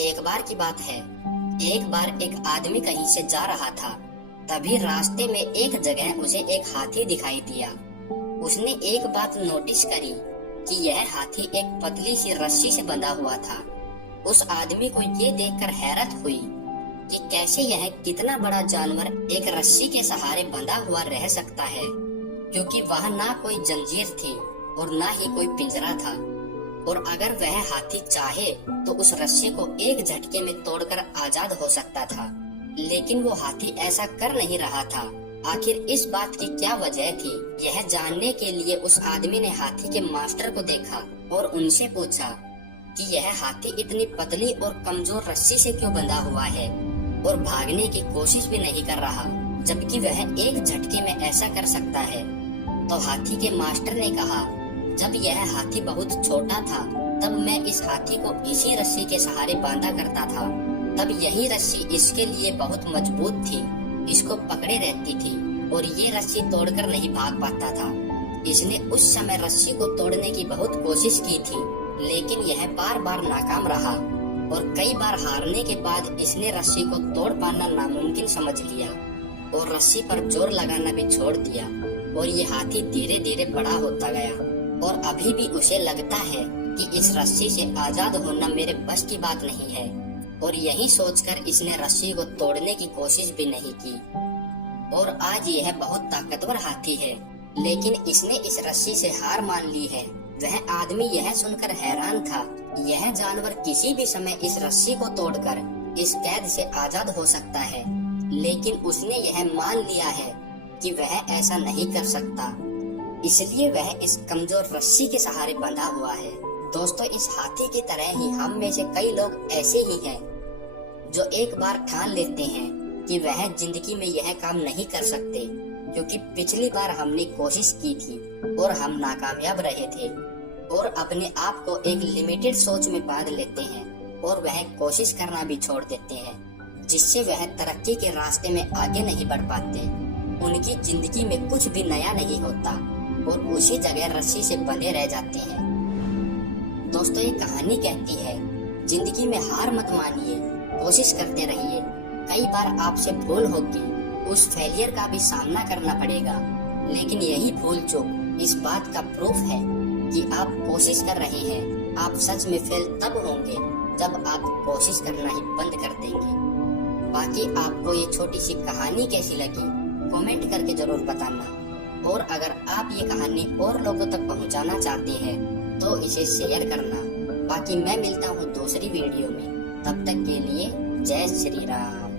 एक बार की बात है। एक बार एक आदमी कहीं से जा रहा था। तभी रास्ते में एक जगह उसे एक हाथी दिखाई दिया। उसने एक बात नोटिस करी कि यह हाथी एक पतली सी रस्सी से बंधा हुआ था। उस आदमी को ये देखकर हैरत हुई कि कैसे यह कितना बड़ा जानवर एक रस्सी के सहारे बंधा हुआ रह सकता है, क्योंकि वहाँ ना कोई जंजीर थी और ना ही कोई पिंजरा था। और अगर वह हाथी चाहे तो उस रस्सी को एक झटके में तोड़कर आजाद हो सकता था, लेकिन वो हाथी ऐसा कर नहीं रहा था। आखिर इस बात की क्या वजह थी? यह जानने के लिए उस आदमी ने हाथी के मास्टर को देखा और उनसे पूछा कि यह हाथी इतनी पतली और कमजोर रस्सी से क्यों बंधा हुआ है और भागने की कोशिश भी नहीं कर रहा, जबकि वह एक झटके में ऐसा कर सकता है। तो हाथी के मास्टर ने कहा, जब यह हाथी बहुत छोटा था तब मैं इस हाथी को इसी रस्सी के सहारे बांधा करता था। तब यही रस्सी इसके लिए बहुत मजबूत थी, इसको पकड़े रहती थी और ये रस्सी तोड़कर नहीं भाग पाता था। इसने उस समय रस्सी को तोड़ने की बहुत कोशिश की थी, लेकिन यह बार बार नाकाम रहा और कई बार हारने के बाद इसने रस्सी को तोड़ पाना नामुमकिन समझ लिया और रस्सी पर जोर लगाना भी छोड़ दिया। और ये हाथी धीरे धीरे बड़ा होता गया और अभी भी उसे लगता है कि इस रस्सी से आजाद होना मेरे बस की बात नहीं है, और यही सोचकर इसने रस्सी को तोड़ने की कोशिश भी नहीं की। और आज यह बहुत ताकतवर हाथी है, लेकिन इसने इस रस्सी से हार मान ली है। वह आदमी यह सुनकर हैरान था। यह जानवर किसी भी समय इस रस्सी को तोड़कर इस कैद से आजाद हो सकता है, लेकिन उसने यह मान लिया है कि वह ऐसा नहीं कर सकता, इसलिए वह इस कमजोर रस्सी के सहारे बंधा हुआ है। दोस्तों, इस हाथी की तरह ही हम में से कई लोग ऐसे ही हैं जो एक बार ठान लेते हैं कि वह जिंदगी में यह काम नहीं कर सकते, क्योंकि पिछली बार हमने कोशिश की थी और हम नाकामयाब रहे थे, और अपने आप को एक लिमिटेड सोच में बांध लेते हैं और वह कोशिश करना भी छोड़ देते हैं, जिससे वह तरक्की के रास्ते में आगे नहीं बढ़ पाते। उनकी जिंदगी में कुछ भी नया नहीं होता और उसी जगह रस्सी से बंधे रह जाते हैं। दोस्तों, ये कहानी कहती है, जिंदगी में हार मत मानिए, कोशिश करते रहिए। कई बार आपसे भूल होगी, उस फेलियर का भी सामना करना पड़ेगा, लेकिन यही भूल चूक इस बात का प्रूफ है कि आप कोशिश कर रहे हैं। आप सच में फेल तब होंगे जब आप कोशिश करना ही बंद कर देंगे। बाकी आपको ये छोटी सी कहानी कैसी लगी, कमेंट करके जरूर बताना। और अगर आप ये कहानी और लोगों तक पहुंचाना चाहते हैं तो इसे शेयर करना। बाकी मैं मिलता हूँ दूसरी वीडियो में, तब तक के लिए जय श्री राम।